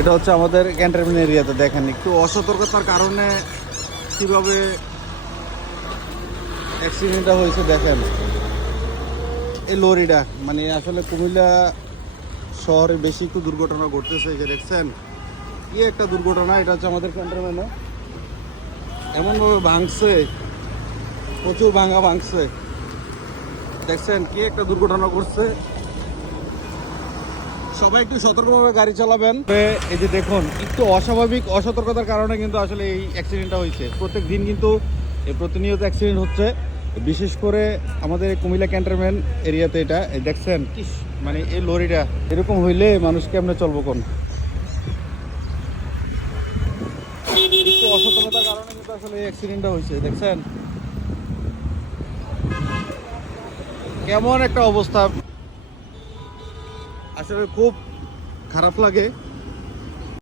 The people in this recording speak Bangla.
এটা হচ্ছে আমাদের ক্যান্টনমেন্ট এরিয়াতে। দেখেন একটু অসতর্কতার কারণে কিভাবে অ্যাক্সিডেন্টটা হয়েছে। দেখেন এই লরিটা মানে আসলে কুমিল্লা শহরে বেশি একটু দুর্ঘটনা ঘটতেছে। যে দেখছেন কি একটা দুর্ঘটনা, এটা হচ্ছে আমাদের ক্যান্টনমেন্টে এমনভাবে ভাঙছে, প্রচুর ভাঙছে। দেখছেন কি একটা দুর্ঘটনা ঘটছে। সবাই একটু সতর্কভাবে গাড়ি চালাবেন। এই যে দেখুন একটু অস্বাভাবিক অসতর্কতার কারণে কিন্তু আসলে এই অ্যাক্সিডেন্টটা হয়েছে। প্রত্যেক দিন কিন্তু এই প্রতিনিয়ত অ্যাক্সিডেন্ট হচ্ছে, বিশেষ করে আমাদের এই কুমিল্লা ক্যান্টনমেন্ট এরিয়াতে। এটা দেখছেন কি মানে এই লরিটা এরকম হইলে মানুষ কেমনে চলবো কোন। একটু অসতর্কতার কারণে কিন্তু আসলে এই অ্যাক্সিডেন্টটা হয়েছে। দেখছেন কেমন একটা অবস্থা, আসলে খুব খারাপ লাগে।